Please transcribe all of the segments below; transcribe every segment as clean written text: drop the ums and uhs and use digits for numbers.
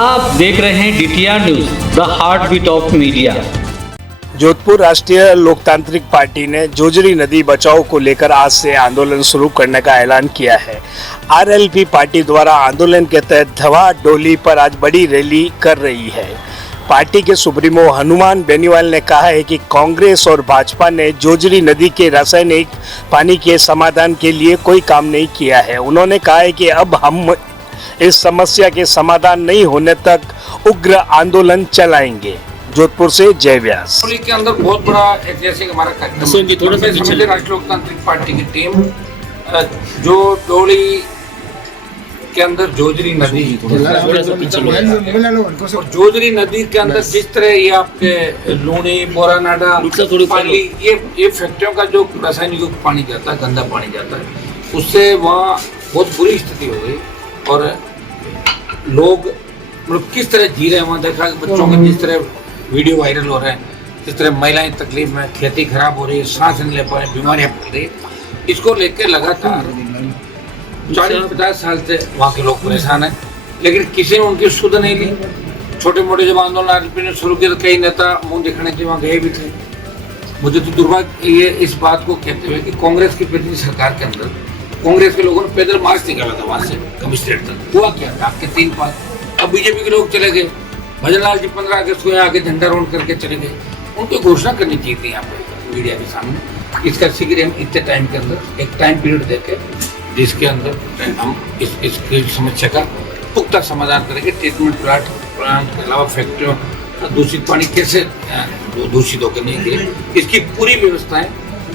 आप देख रहे हैं DTR news, the heart beat of media. Jodhpur राष्ट्रीय लोकतांत्रिक पार्टी ने जोजरी नदी बचाओ को लेकर आज से आंदोलन शुरू करने का ऐलान किया है। RLP पार्टी द्वारा आंदोलन के तहत धवा डोली पर आज बड़ी रैली कर रही है। पार्टी के सुप्रीमो हनुमान बेनीवाल ने कहा है कि कांग्रेस और भाजपा ने जोजरी नदी के रासायनिक पानी के समाधान के लिए कोई काम नहीं किया है। उन्होंने कहा है कि अब हम इस समस्या के समाधान नहीं होने तक उग्र आंदोलन चलाएंगे। जोधपुर से जय व्यास। के अंदर बहुत बड़ा ऐतिहासिक हमारा कार्यक्रम राष्ट्रीय लोकतांत्रिक पार्टी की टीम जो डोली के अंदर जोजरी नदी और जोजरी नदी के अंदर जिस तरह ये आपके लूणी बोरानाडा पाली ये फैक्ट्रियों का जो रासायनिक युक्त पानी जाता है, गंदा पानी जाता है, उससे वहाँ बहुत बुरी स्थिति हो गई और लोग मतलब किस तरह जी रहे हैं। वहाँ देखा बच्चों के जिस तरह वीडियो वायरल हो रहे हैं, जिस तरह महिलाएं तकलीफ में, खेती खराब हो रही है, सांस नहीं ले पा रहे, बीमारियां फैल रही है। इसको लेकर लगातार 40-50 साल से वहाँ के लोग परेशान हैं, लेकिन किसी ने उनकी सुध नहीं ली। छोटे मोटे जब आंदोलन RLP ने शुरू किया तो कई नेता मुंह दिखाने के वहाँ गए भी थे। मुझे तो दुर्भाग्य ये इस बात को कहते हुए कि कांग्रेस की पिछली सरकार के अंदर कांग्रेस के लोगों ने पैदल मार्च निकाला था वहाँ से कमिश्नरेट तक। हुआ क्या था आपके 3 पास। अब बीजेपी के लोग चले गए, भजन लाल जी 15 अगस्त को यहाँ आके झंडा रोड करके चले गए। उनको घोषणा करनी चाहिए थी यहाँ पे मीडिया के सामने। इसका शीघ्र हम इतने टाइम के अंदर एक टाइम पीरियड देके जिसके अंदर हम इस समस्या का पुख्ता समाधान करेंगे। ट्रीटमेंट प्लांट के अलावा फैक्ट्रियों दूषित पानी कैसे दूषित होकर नहीं गिरे, इसकी पूरी व्यवस्थाएं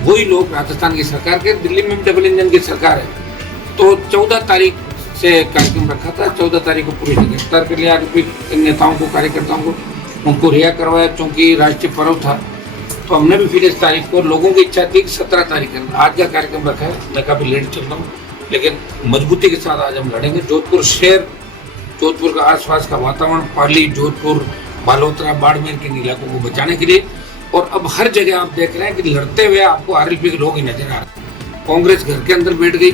वही लोग राजस्थान की सरकार के, दिल्ली में डबल इंजन की सरकार है। तो 14 तारीख से कार्यक्रम रखा था, 14 तारीख को पुलिस ने गिरफ्तार कर लिया RLP नेताओं को, कार्यकर्ताओं को, उनको रिहा करवाया। क्योंकि राष्ट्रीय पर्व था तो हमने भी फिर इस तारीख को, लोगों की इच्छा थी कि 17 तारीख आज का कार्यक्रम रखा है। मैं काफ़ी लेट चल रहा हूँ लेकिन मजबूती के साथ आज हम लड़ेंगे। जोधपुर शहर, जोधपुर का आसपास का वातावरण, पाली, जोधपुर, बालोतरा, बाड़मेर के इलाकों को बचाने के लिए। और अब हर जगह आप देख रहे हैं कि लड़ते हुए आपको RLP के लोग ही नजर आ रहे हैं। कांग्रेस घर के अंदर बैठ गई,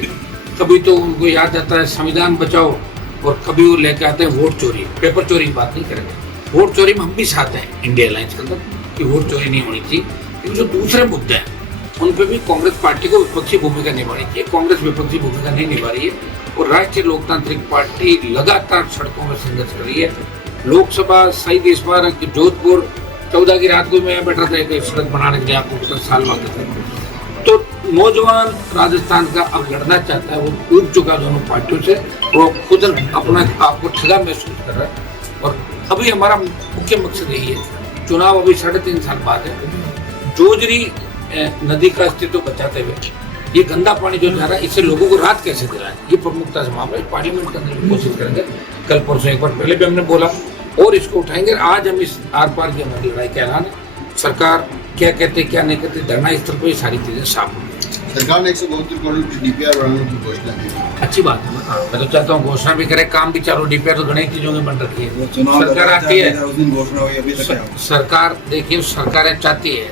कभी तो उनको याद आता है संविधान बचाओ और कभी वो लेके आते हैं वोट चोरी। पेपर चोरी की बात नहीं करेंगे, वोट चोरी में हम भी साथ हैं इंडिया अलायंस के अंदर कि वोट चोरी नहीं होनी चाहिए। लेकिन जो दूसरे मुद्दे हैं उन पर भी कांग्रेस पार्टी को विपक्षी भूमिका निभानी चाहिए। कांग्रेस विपक्षी भूमिका नहीं निभा रही है और राष्ट्रीय लोकतांत्रिक पार्टी लगातार सड़कों में संघर्ष कर रही है। लोकसभा सहित इस बार जोधपुर 14 की रात को मैं बैठा था एक सड़क बनाने के लिए, आपको 10 साल बाद तो नौजवान राजस्थान का अब लड़ना चाहता है, वो ऊब चुका दोनों पार्टियों से, वो खुद अपना आपको ठगा महसूस कर रहा है। और अभी हमारा मुख्य मकसद यही है, चुनाव अभी 3.5 साल बाद है। जोजरी नदी का अस्तित्व बचाते हुए ये गंदा पानी जो जा रहा है, इससे लोगों को राहत कैसे दिलाएं, ये प्रमुखता से मामला है। पार्लियामेंट के अंदर कोशिश करेंगे, कल परसों एक बार पहले भी हमने बोला और इसको उठाएंगे। आज हम इस आर पार की हमारी लड़ाई का ऐलान है। सरकार क्या कहते क्या नहीं कहते, धरना स्तर पर ये सारी चीजें साफ होंगी। सरकार ने 132 करोड़ की DPR बनाने की घोषणा की, अच्छी बात है। मैं तो चाहता हूँ घोषणा भी करे, काम भी चालू। DPR तो घनी चीजों में बन रखी है। सरकार आती है, सरकार देखिए सरकारें चाहती है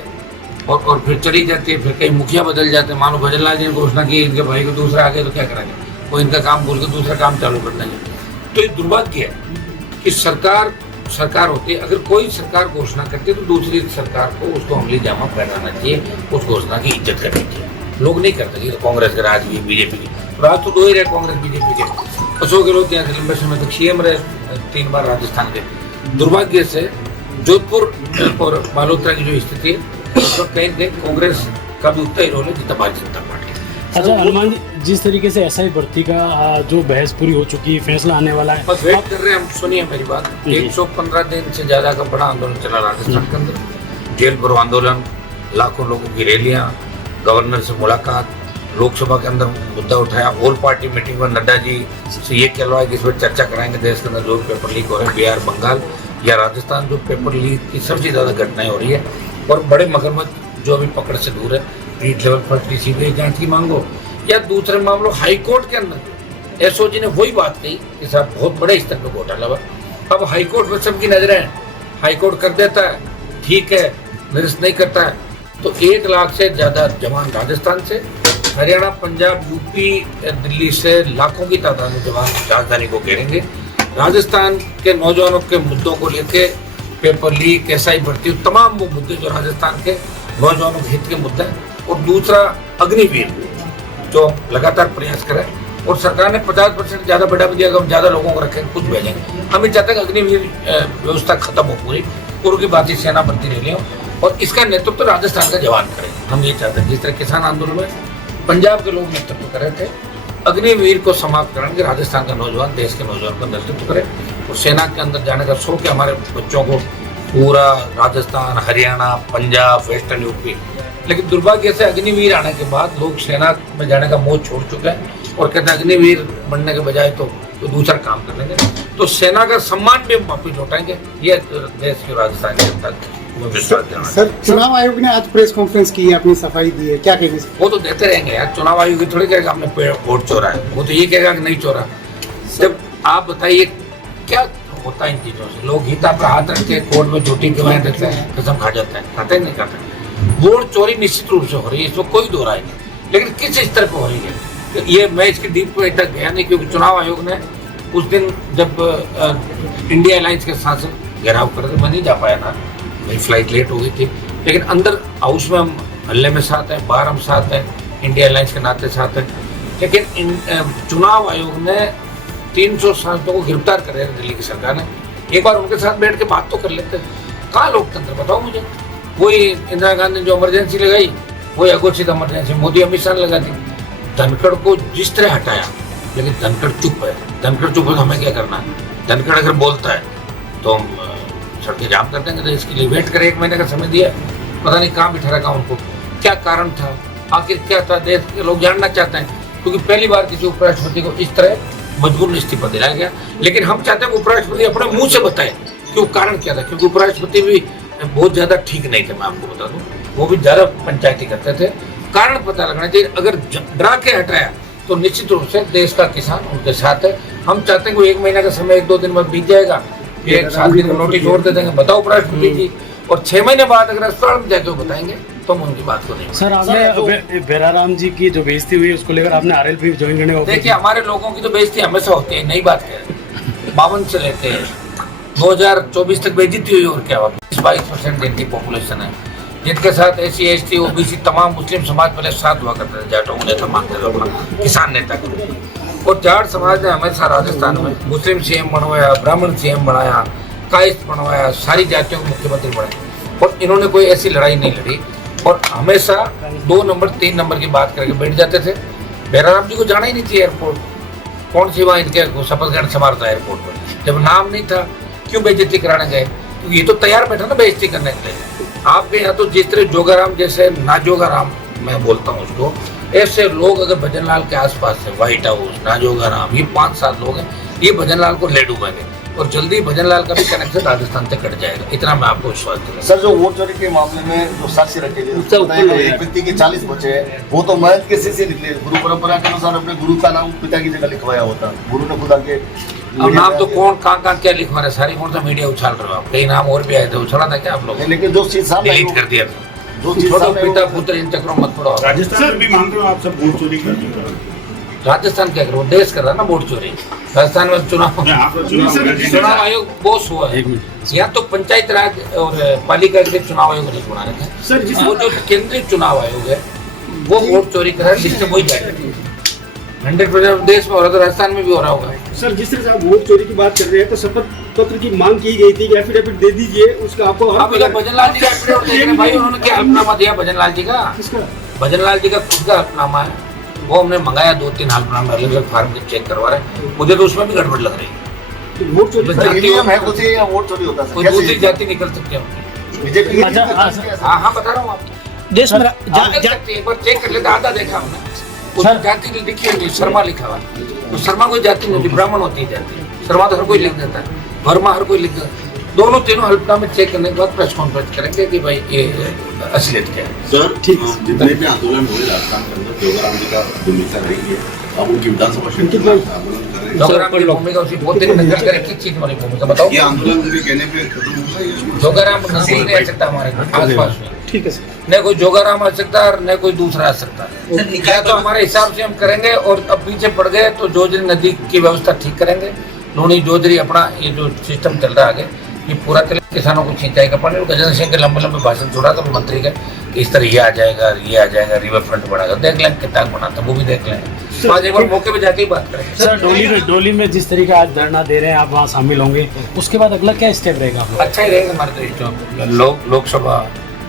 और फिर चली जाती है, फिर कहीं मुखिया बदल जाते हैं। मानो भजन लाल जी ने घोषणा की, इनके भाई को दूसरा आगे तो क्या करेंगे, वो इनका काम भूल के दूसरा काम चालू कर देंगे। तो ये दुर्भाग्य है कि सरकार होती है, अगर कोई सरकार घोषणा करती है तो दूसरी सरकार को उसको अमली जामा पहनाना चाहिए, उस घोषणा की इज्जत करनी चाहिए। लोग नहीं करते। तो कांग्रेस के राज भी, बीजेपी की राज तो 2 ही रहे, कांग्रेस बीजेपी के। अशोक गहलोत यहाँ से लंबे समय तक CM रहे, 3 बार राजस्थान के। दुर्भाग्य से जोधपुर और बालोतरा की जो स्थिति है उसका कहीं न कहीं कांग्रेस का भी उतना ही रोल है जितना भारतीय जनता पार्टी। अच्छा हनुमान जी, जिस तरीके से SI भर्ती का जो बहस पूरी हो चुकी है, फैसला आने वाला है, बस वेट कर रहे हैं हम। सुनिए मेरी बात, 115 दिन से ज्यादा का बड़ा आंदोलन चला राजस्थान के अंदर, जेल भरो आंदोलन, लाखों लोगों की रैलियां, गवर्नर से मुलाकात, लोकसभा के अंदर मुद्दा उठाया, ऑल पार्टी मीटिंग में नड्डा जी से ये कहलवाया कि इस पर चर्चा कराएंगे देश के अंदर जो पेपर लीक हो रहे हैं, बिहार, बंगाल या राजस्थान, जो पेपर लीक की सबसे ज्यादा घटनाएं हो रही है। और बड़े मगरमच्छ जो अभी पकड़ से दूर है, रीट लेवल पर CBI जांच की मांगो या दूसरे मामलों हाईकोर्ट के अंदर SOG ने वही बात कही कि साहब बहुत बड़े स्तर पर घोटाला हुआ। अब हाईकोर्ट पर सबकी नजरें हैं, हाईकोर्ट कर देता है ठीक है, निरस्त नहीं करता है। तो 1 लाख से ज्यादा जवान राजस्थान से, हरियाणा, पंजाब, UP, दिल्ली से लाखों की तादाद में जवान राजधानी को घेरेंगे राजस्थान के नौजवानों के मुद्दों को लेके पेपर लीक, एसआई भर्ती, तमाम वो मुद्दे जो राजस्थान के नौजवानों के हित के मुद्दे हैं। और दूसरा अग्निवीर जो लगातार प्रयास करे, और सरकार ने 50% ज़्यादा बढ़ा भी दिया कि हम ज़्यादा लोगों को रखेंगे, कुछ भेजेंगे। हम ये चाहते हैं कि अग्निवीर व्यवस्था खत्म हो पूरी, और की बात ही सेना भर्ती ले लें, और इसका नेतृत्व तो राजस्थान का जवान करे। हम ये चाहते हैं जिस तरह किसान आंदोलन में पंजाब के लोग नेतृत्व कर रहे थे, अग्निवीर को समाप्त करेंगे, राजस्थान का नौजवान देश के नौजवान का नेतृत्व करे, और सेना के अंदर जाने का शौक है हमारे बच्चों को, पूरा राजस्थान, हरियाणा, पंजाब, वेस्टर्न यूपी। लेकिन दुर्भाग्य से अग्निवीर आने के बाद लोग सेना में जाने का मोह छोड़ चुके हैं, और कहते हैं अग्निवीर बनने के बजाय तो दूसरा काम कर लेंगे, तो सेना का सम्मान भी हम वापिस लौटाएंगे। ये देश की राजस्थान की जनता को विश्वास दिलाना। सर, चुनाव आयोग ने आज प्रेस कॉन्फ्रेंस की है, अपनी सफाई दी है, क्या कहेंगे? वो तो देते रहेंगे यार, चुनाव आयोग की थोड़ी कहेगा हमने वोट चोरा है, वो तो ये कहेगा कि नहीं चोरा। जब आप बताइए क्या होता है इन चीजों से, लोग गीता पर हाथ रख के कोर्ट में झूठी गवाही देते हैं, कसम खा जाते हैं, खाते नहीं खाते। वोट चोरी निश्चित रूप से हो रही है, इसमें कोई दो राय नहीं, लेकिन किस स्तर पर हो रही है ये मैं इसकी डीप में तक गया नहीं, क्योंकि चुनाव आयोग ने उस दिन जब इंडिया एयरलाइंस के साथ घेराव कर मैं नहीं जा पाया था, मेरी फ्लाइट लेट हो गई थी, लेकिन अंदर हाउस में हम हल्ले में साथ हैं, बाहर हम साथ हैं, इंडिया एयरलाइंस के नाते साथ हैं। लेकिन चुनाव आयोग ने 300 सांसदों को गिरफ्तार कर दिया दिल्ली की सरकार ने। एक बार उनके साथ बैठ के बात तो कर लेते। कहाँ लोकतंत्र बताओ मुझे? वही इंदिरा गांधी ने जो इमरजेंसी लगाई, वही अघोषित इमरजेंसी मोदी अमित शाह ने लगा दी। धनखड़ को जिस तरह हटाया, लेकिन धनखड़ चुप है। धनखड़ चुप है तो हमें क्या करना है? धनखड़ अगर बोलता है तो हम सड़कें जाम कर देंगे, तो इसके लिए वेट करें, 1 महीने का समय दिया, पता नहीं कहाँ बिठा रखा उनको, क्या कारण था, आखिर क्या था, देश के लोग जानना चाहते हैं। क्योंकि पहली बार किसी उपराष्ट्रपति को इस तरह मजबूर इस्तीफा दिलाया गया। लेकिन हम चाहते हैं उपराष्ट्रपति अपने मुंह से बताए कि वो कारण क्या था, क्योंकि उपराष्ट्रपति भी बहुत ज्यादा ठीक नहीं थे, मैं आपको बता दूं, वो भी ज्यादा पंचायती करते थे। कारण पता लगना चाहिए, अगर डरा के हटाया तो निश्चित रूप से देश का किसान उनके साथ है। हम चाहते हैं कि 1 महीने का समय 1-2 दिन में बीत जाएगा, फिर 7 दिन का नोटिस और दे देंगे, बताओ उपराष्ट्रपति जी, और 6 महीने बाद अगर अस्पताल में जाए तो बताएंगे, तो हम उनकी बात को देंगे। सर, आपने बेराराम जी की जो बेइज्जती हुई उसको लेकर आपने आरएलपी ज्वाइन करने का देखिए, हमारे लोगों की तो बेइज्जती हमेशा होती है, नई बात है। 52 से लेते हैं 2024 तक बेइज्जती हुई, और क्या हुआ? 22% जिनकी पॉपुलेशन है, जिनके साथ SC ST OBC तमाम मुस्लिम समाज पहले साथ हुआ करते थे, जाटों को नेता मानते थे अपना, किसान नेता को। और जाट समाज ने हमेशा राजस्थान में मुस्लिम CM बनवाया, ब्राह्मण CM बनाया, कायस्थ बनवाया, सारी जातियों को मुख्यमंत्री बनाया, और इन्होंने कोई ऐसी लड़ाई नहीं लड़ी, और हमेशा 2 नंबर 3 नंबर की बात करके बैठ जाते थे। बेराराम जी को जाना ही नहीं चाहिए एयरपोर्ट, कौन सी वहाँ इनके शपथ ग्रहण समारोह था एयरपोर्ट पर, जब नाम नहीं था क्यों बेइज्जती कराने गए? क्योंकि ये तो तैयार बैठा ना बेइज्जती करने के लिए। आपके यहाँ तो जिस तरह जोगाराम जैसे नाजोगाराम मैं बोलता हूँ उसको, ऐसे लोग अगर भजनलाल के आसपास है, व्हाइट हाउस, नाजोगाराम, ये 5-7 लोग हैं, ये भजनलाल को ले डूबेंगे, और जल्दी भजनलाल का भी कनेक्शन राजस्थान से कट जाएगा, इतना मैं आपको विश्वास दिलाता। सर, जो वोट चोरी के मामले में जो साक्ष्य रखे गए, एक व्यक्ति के 40 बचे हैं, वो तो महंत के से निकले। गुरु परंपरा के अनुसार अपने गुरु का नाम पिता की जगह लिखवाया होता, गुरु ने खुद आके। अब नाम तो कौन कहाँ क्या लिखवा रहे, सारी कौन सा मीडिया उछाल रहे हो आप? कई नाम और भी आए थे, उछाला था क्या आप लोग? लेकिन जो चीज सामने डिलीट कर दिया, जो चीज छोड़ो, सामने पिता पुत्र इन चक्रों मत पड़ो। राजस्थान भी मांग रहे हो आप सब वोट चोरी कर रहे हो? राजस्थान क्या करो, देश कर रहा है ना वोट चोरी। राजस्थान में चुनाव आयोग बोस हुआ है, या तो पंचायत राज और पालिका के चुनाव आयोग ने चुना रखा है सर। वो जो केंद्रीय चुनाव आयोग है वो वोट चोरी कर रहा है, जिससे वही जाएगा। 100% देश में हो रहा है, तो राजस्थान में भी हो रहा होगा। सर, जिस तरह से आप वोट चोरी की बात कर रहे हैं, तो शपथ पत्र की मांग की गई थी कि एफिडेविट दे दीजिए, उसका आपको अब भजनलाल जी का एफिडेविट देख रहे हैं भाई, उन्होंने क्या हल्फनामा दिया भजनलाल जी का? भजनलाल जी का खुद का हल्फनामा है, वो हमने मंगाया, 2-3 हल्फनामा अलग अलग फार्म के चेक करवा रहे हैं, मुझे तो उसमें भी गड़बड़ लग रही है। वोट चोरी वोट चोरी होता है, कोई दूसरी जाति निकल सकती है बीजेपी। हाँ, बता रहा हूँ आपको, देश में एक बार चेक कर लेते, आधा देखा हमने, उसमें जाति लिखी होती, शर्मा लिखा हुआ, तो शर्मा कोई जाति नहीं होती, ब्राह्मण होती है जाति। शर्मा तो हर कोई लिख देता है, वर्मा हर कोई लिख देता है। दोनों तीनों हल्फनामे चेक करने के बाद प्रेस कॉन्फ्रेंस करेंगे कि भाई ये असलियत क्या है। सर, जितने भी आंदोलन हुए राजस्थान के अंदर, जोगाराम जी का भूमिका रही है, अब उनकी विधानसभा क्षेत्र में आंदोलन कर रहे हैं। जोगाराम की भूमिका उसी बहुत नकल करे, किस चीज वाली भूमिका बताओ? ये आंदोलन उनके कहने पे खत्म होगा ये? जोगाराम नकल नहीं आ सकता हमारे आसपास में, ठीक है सर। न कोई जोगाराम आ सकता है, न कोई दूसरा आ सकता है। क्या तो हमारे हिसाब से हम करेंगे, और अब पीछे पड़ गए तो जोजरी नदी की व्यवस्था ठीक करेंगे, लूणी जोजरी अपना ये जो सिस्टम चल रहा है आगे, ये पूरा किसानों को सिंचाई का पानी। गजेंद्र सिंह के लंबे लंबे भाषण छोड़ा था मंत्री का, इस तरह ये आ जाएगा, रिवर फ्रंट बनाएगा। देख लें कितना बनाता, वो भी देख लें। तो आज एक बार मौके पे जाके ही बात करेंगे। सर डोली में जिस तरीके आज धरना दे रहे हैं, आप वहाँ शामिल होंगे, उसके बाद अगला क्या स्टेप रहेगा आप लोग? अच्छा ही रहेगा हमारे तो लोकसभा,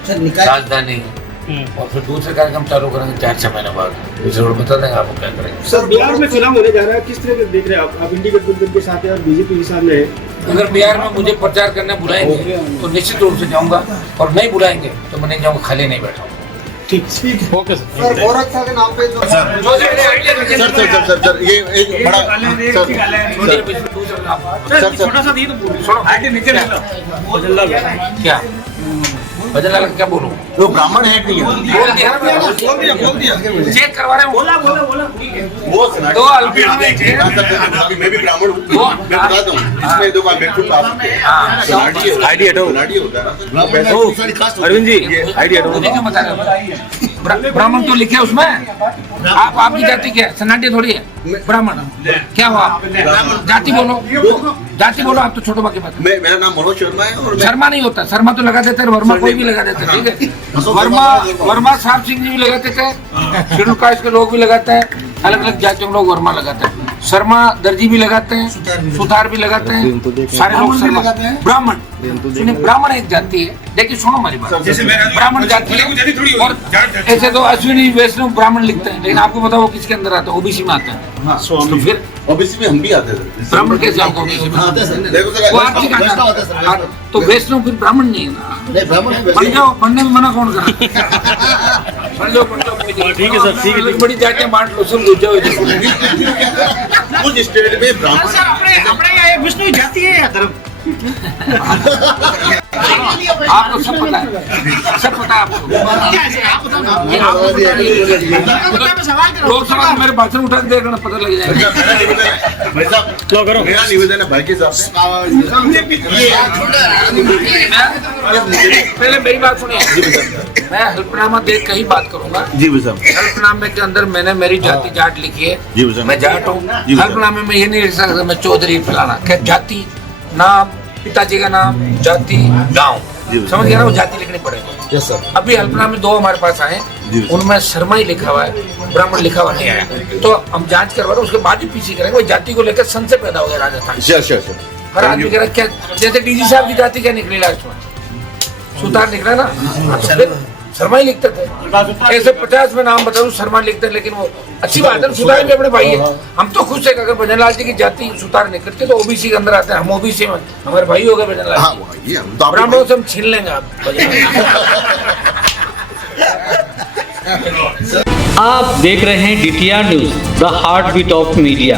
राजधानी और फिर दूसरे कार्यक्रम चालू करेंगे 4-6 महीने बाद। जरूर बता देंगे आपको क्या करेंगे। सर बिहार में चुनाव होने जा रहा है, किस तरह के देख रहे हैं आप? इंडी गठबंधन के साथ है और बीजेपी के सामने है। अगर बिहार में मुझे प्रचार करने बुलाएंगे तो निश्चित रूप से जाऊंगा, और नहीं बुलाएंगे तो मैं नहीं जाऊंगा, खाली नहीं बैठाऊंगा। ठीक है, ओके सर। सर गोरखा के नाम पे सर ये एक बड़ा छोटा सा दी तो क्या भजन लाल क्या बोलूं? वो ब्राह्मण है नहीं है? बोल दिया चेक करवा रहे हैं। वो दो अल्पीन में मैं भी ब्राह्मण हूँ, मैं बताता हूँ। इसमें दो बार बेडरूम आ सकते हैं। आईडी हटाओ, आईडी होता है। अरविंद जी आईडी हटाओ। मुझे क्या बता रहे हो? ब्राह्मण तो लिखे उसमें। आप आपकी जाति क्या है? सन्नाटी थोड़ी है ब्राह्मण। क्या हुआ? जाति बोलो, जाति बोलो। आप तो छोटो बाकी बात। मेरा नाम मनोज शर्मा है और शर्मा नहीं होता, शर्मा तो लगा देते हैं, वर्मा कोई भी लगा देते हैं, ठीक है। वर्मा साहब सिंह जी भी लगाते थे, शेड्यूल कास्ट के लोग भी लगाते हैं, अलग अलग जातियों के लोग वर्मा लगाते हैं। शर्मा दर्जी भी लगाते हैं, सुतार भी लगाते हैं, सारे लोग शर्मा। ब्राह्मण सुनिए, ब्राह्मण एक जाति है। देखिए सुनो हमारी बात, ब्राह्मण जाति है और ऐसे तो अश्विनी वैष्णव ब्राह्मण लिखते हैं, लेकिन आपको बताओ वो किसके अंदर आता है? ओबीसी में आता है। तो फिर ओबीसी में हम भी आते थे। ब्राह्मण कैसे आपको ओबीसी में? देखो सर, वो आर्थिक आधार। तो वैष्णव फिर ब्राह्मण नहीं है ना। नहीं ब्राह्मण बन जाओ, बनने में मना कौन कर? बन जाओ ठीक है सर, ठीक है। बड़ी जातियां बांट लो, सब लुट जाओ। कुछ स्टेट में ब्राह्मण अपने विष्णु जाति है या धर्म? आपको सब पता है, सब पता है आपको। लोकसभा में मेरे भाषण उठा के देखना, पता लग जाएगा। भाई साहब मेरा निवेदन है भाई के साहब पहले मेरी बात सुनिए। मैं हल्फनामा देख के ही बात करूंगा। जी भाई साहब। हल्फनामे के अंदर मैंने मेरी जाति जाट लिखी है, जी भाई साहब। मैं जाट हूँ। हल्फनामे में ये नहीं लिख सकता मैं चौधरी फलाना। क्या जाति, नाम, पिताजी का नाम, जाति, गांव, समझ गया ना? वो जाति लिखनी पड़ेगी। Yes sir. अभी हल्फनामे में 2 हमारे पास आए, उनमें शर्मा ही लिखा हुआ है, ब्राह्मण लिखा हुआ नहीं आया। तो हम जांच करवा रहे हैं, उसके बाद ही पीछी करेंगे। वो जाति को लेकर संशय पैदा हो गया राजस्थान। श्योर। हर आदमी कह रहा क्या, जैसे डीजी साहब की जाति क्या निकली लास्ट में? सुतार निकला ना। तो फिर शर्मा ही लिखते थे। ऐसे 50 में नाम बताऊं शर्मा लिखते हैं, लेकिन वो अच्छी बात है, सुतार भी अपने भाई है। हम तो खुश है कि अगर भजन लाल जी की जाति सुतार निकलती तो ओबीसी के अंदर आते हैं। हम ओबीसी में हमारे भाई हो गए भजन लाल जी। ब्राह्मणों से हम छीन लेंगे आप। आप देख रहे हैं DTR news, the heart beat of media.